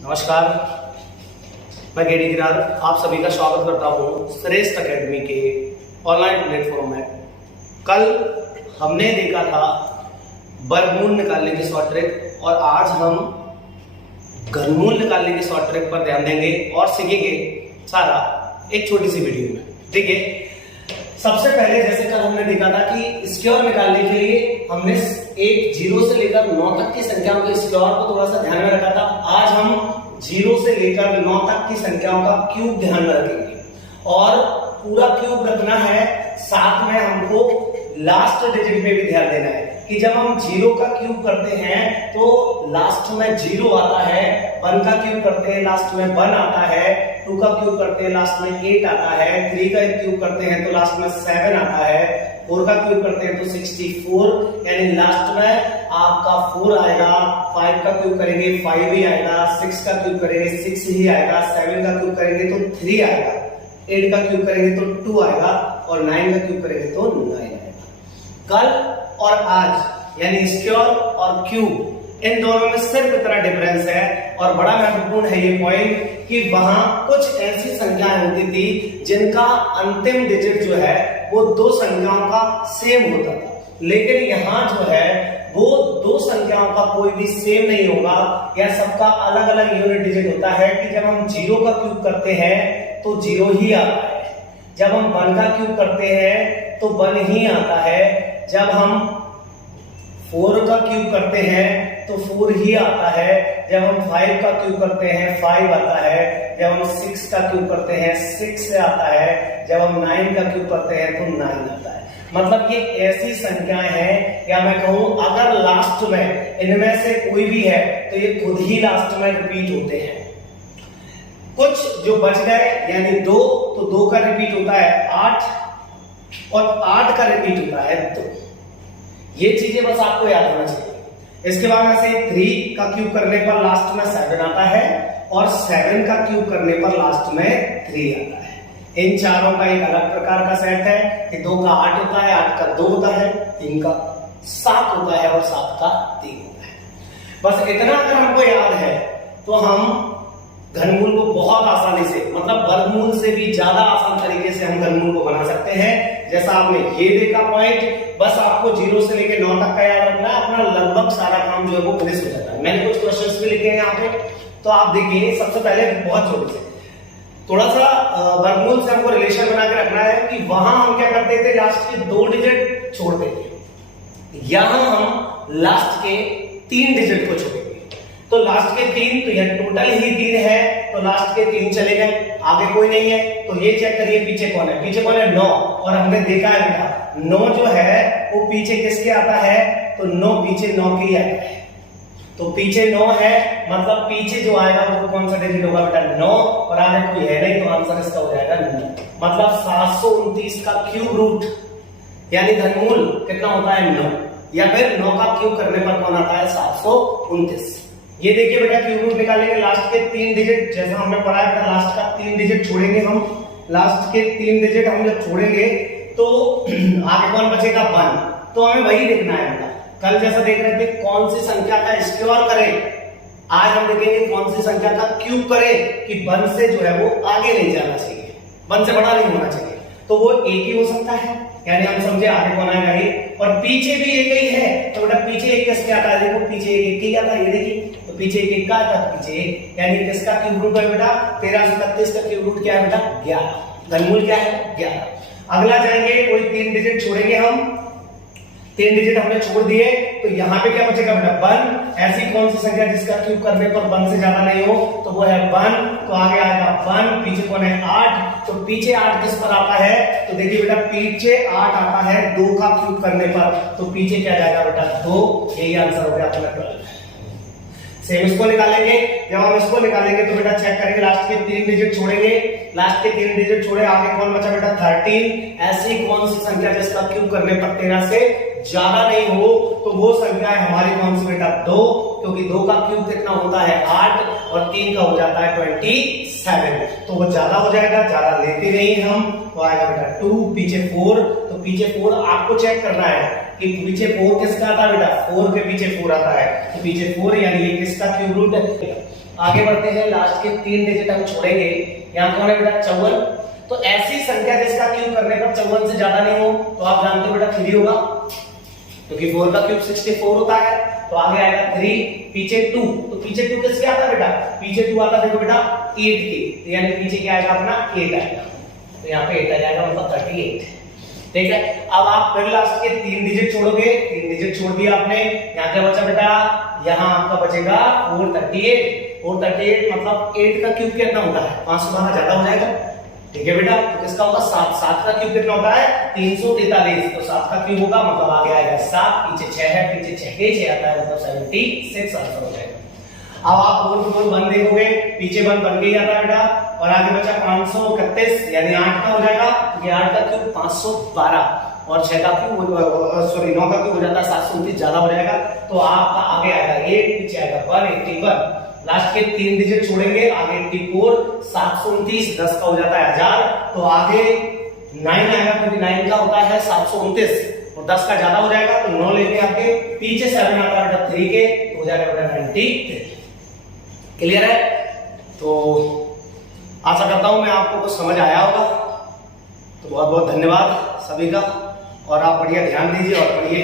नमस्कार, मैं गेडी गिरार आप सभी का स्वागत करता हूँ श्रेष्ठ एकेडमी के ऑनलाइन प्लेटफॉर्म में। कल हमने देखा था वर्गमूल निकालने की शॉर्ट ट्रिक और आज हम घनमूल निकालने की शॉर्ट ट्रिक पर ध्यान देंगे और सीखेंगे सारा एक छोटी सी वीडियो में। ठीक है, सबसे पहले जैसे कल हमने देखा था कि स्क्वायर निकालने के लिए हमने एक 0 से लेकर 9 तक की संख्याओं के स्क्वायर को थोड़ा सा ध्यान में रखा था। आज हम 0 से लेकर 9 तक की संख्याओं का क्यूब ध्यान में रखेंगे और पूरा क्यूब रखना है। साथ में हमको लास्ट डिजिट पे भी ध्यान देना है कि जब हम 0 का क्यूब करते हैं तो लास्ट में 0 आता है, 1 का क्यूब करते हैं लास्ट में 1 आता है, 2 का क्यूब करते हैं लास्ट में 8 आता है, 3 का क्यूब करते हैं तो लास्ट में 7 आता है, 4 का क्यूब करते हैं तो 64 यानी लास्ट में आपका 4 आएगा, 5 का क्यूब करेंगे 5 ही आएगा, 6 का क्यूब करेंगे 6 ही आएगा, 7 का क्यूब करेंगे तो 3 आएगा, 8 का क्यूब करेंगे तो 2 आएगा और 9 का क्यूब करेंगे तो 9 आएगा। कल और आज यानी स्क्वायर और क्यूब इन दोनों में सिर्फ इतना डिफरेंस है और बड़ा महत्वपूर्ण है ये पॉइंट कि वहां कुछ ऐसी संख्याएं होती थी जिनका अंतिम डिजिट जो है वो 2 संख्याओं का सेम होता था, लेकिन यहाँ जो है वो 2 संख्याओं का कोई भी सेम नहीं होगा या सबका अलग अलग यूनिट डिजिट होता है कि जब हम 0 का क्यूब करते हैं तो 0 ही आता है, जब हम 1 का क्यूब करते हैं तो 1 ही आता है, जब हम 4 का क्यूब करते हैं तो 4 ही आता है, जब हम 5 का क्यूब करते हैं 5 आता है, जब हम 6 का क्यूब करते हैं 6 से आता है, जब हम 9 का क्यूब करते हैं तो 9 आता है। मतलब ये ऐसी संख्याएं हैं या मैं कहूं अगर लास्ट में इनमें से कोई भी है तो ये खुद ही लास्ट में रिपीट होते हैं। कुछ जो बच गए यानी 2 तो 2 का रिपीट होता है 8 और 8 का रिपीट होता है 2। ये चीजें बस आपको याद होना चाहिए। इसके बाद ऐसे 3 का क्यूब करने पर लास्ट में 7 आता है और 7 का क्यूब करने पर लास्ट में 3 आता है। इन चारों का एक अलग प्रकार का सेट है कि 2 का 8 होता है, 8 का 2 होता है, 3 का 7 होता है और 7 का 3 होता है। बस इतना अगर हमको याद है तो हम घनमूल को बहुत आसानी से मतलब वर्गमूल से भी ज्यादा आसान तरीके से हम घनमूल को बना सकते हैं। जैसा आपने ये देखा पॉइंट, बस आपको 0 से लेकर 9 तक का याद रखना है, अपना लगभग सारा काम जो है वो फिनिश हो जाता है। मैंने कुछ क्वेश्चंस भी लिखे हैं यहाँ पे, तो आप देखिए। सबसे पहले बहुत छोटे से थोड़ा सा वर्गमूल से हमको रिलेशन बना के रखना है कि वहां हम क्या करते थे, लास्ट के 2 डिजिट छोड़ देते, यहां हम लास्ट के 3 डिजिट को छोड़ेंगे। तो लास्ट के 3 तो यह टोटल ही 3 है तो लास्ट के 3 चले गए, आगे कोई नहीं है। तो ये चेक करिए पीछे कौन है, पीछे कौन है 9। और हमने देखा है बेटा 9 जो है वो पीछे किसके आता है, तो 9 पीछे 9 के ही आता है। तो पीछे 9 है मतलब पीछे जो आएगा वो कौन सा डिजिट होगा बेटा 9 और आगे कोई है नहीं तो आंसर इसका हो जाएगा 9। मतलब 729 का क्यूब रूट यानी घनमूल कितना होता है 9, या फिर 9 का क्यूब करने पर कौन आता है 729। ये देखिए बेटा क्यूब रूट निकालेंगे लास्ट के 3 डिजिट, जैसा हमने पढ़ा है लास्ट का 3 डिजिट छोड़ेंगे हम। लास्ट के 3 डिजिट हम जब छोड़ेंगे तो आगे कौन बचेगा 1, तो हमें वही देखना है बेटा। कल जैसा देख रहे थे कौन सी संख्या का स्क्वायर करें, आज हम देखेंगे कौन सी संख्या का क्यूब करें कि 1 से जो है वो आगे नहीं जाना चाहिए, 1 से बड़ा नहीं होना चाहिए। तो वो एक ही हो सकता है, यानी हम समझे आगे कौन आएगा ही, और पीछे भी एक ही है तो बेटा पीछे एक किसके आता है, देखो पीछे एक ही आता है, ये देखिए तो पीछे एक का आता है, पीछे यानी किसका क्यूब रूट है बेटा 13 से 31 का क्यूब रूट क्या है बेटा 11। घनमूल क्या है 11। अगला जाएंगे कोई 3 डिजिट छोड़ेंगे हम, 3 डिजिट हमने छोड़ दिए तो यहाँ पे क्या बचेगा बेटा 1। ऐसी कौन सी संख्या जिसका क्यूब करने पर 1 से ज्यादा नहीं हो, तो वो है 1। तो आगे आएगा 1, पीछे कौन है 8, तो पीछे 8 किस पर आता है, तो देखिए बेटा पीछे 8 आता है 2 का क्यूब करने पर, तो पीछे क्या जाएगा बेटा 2। यही आंसर हो गया अपना 12। सेम इसको निकालेंगे, जब हम इसको निकालेंगे तो बेटा चेक करेंगे लास्ट के 3 डिजिट छोड़ेंगे, लास्ट के 3 डिजिट छोड़े, आगे कौन बचा बेटा 13। ऐसी कौन सी संख्या जिसका क्यूब करने पर 13 से ज्यादा नहीं हो, तो वो संख्या है हमारी कौन सी बेटा 2, क्योंकि 2 का क्यूब कितना होता है 8 और 3 का हो जाता है 27, तो वो ज्यादा हो जाएगा, ज्यादा लेते नहीं हम, तो आएगा बेटा 2, पीछे 4। तो पीछे 4 आपको चेक करना है कि पीछे 4 किसका आता है बेटा, 4 के पीछे 4 आता है, तो पीछे 4 यानी ये किसका क्यूब रूट है। आगे बढ़ते हैं, लास्ट के 3 डिजिट हम छोड़ेंगे। यहाँ कौन है बेटा, 54। तो ऐसी संख्या जिसका क्यूब करने पर 54 से ज्यादा नहीं हो तो आप जानते हो बेटा 3 होगा, क्योंकि 4 का क्यूब 64 होता है। तो आगे आएगा 3, पीछे 2, तो पीछे 2 किसके आता है बेटा, पीछे 2 आता है देखो बेटा 8 के, तो यानी पीछे क्या आएगा अपना 8 आएगा, तो यहाँ पे 8 आ जाएगा, मतलब 38। ठीक है, अब आप फिर लास्ट के 3 डिजिट छोड़ोगे, 3 डिजिट छोड़ दिया आपने, यहाँ क्या बचा बेटा, यहाँ आपका बचेगा 438। 438 मतलब 8 का क्यूब कितना होता है, 512 ज्यादा हो जाएगा। ठीक है बेटा, तो किसका होगा 7, 7 का क्यूब कितना होता है 343, तो 7 का क्यूब होगा, मतलब आगे आएगा 7, पीछे 6 है, पीछे 6 के 6 आता है, मतलब 76 आंसर हो जाएगा। अब आप 4 देखोगे, पीछे 1 बन गई आता है बेटा, और आगे बचा 531 यानी 8 का हो जाएगा, ये 8 का क्यूब 512 और 6 का क्यूब 9 का क्यूब हो जाता है 729, ज्यादा हो जाएगा। तो आपका आगे आएगा 8, पीछे आएगा 181, लास्ट के 3 डिजिट छोड़ेंगे, आगे 84, 729, 10 का हो जाता है 1000, तो आगे 9 आएगा, क्योंकि 9 का होता है 729 और 10 का ज्यादा हो जाएगा, तो 9 लेंगे आगे, पीछे 7 आता है 3 के, हो जाएगा बेटा 93। क्लियर है, तो आशा करता हूं मैं आपको कुछ समझ आया होगा। तो बहुत बहुत धन्यवाद सभी का, और आप बढ़िया ध्यान दीजिए और पढ़िए।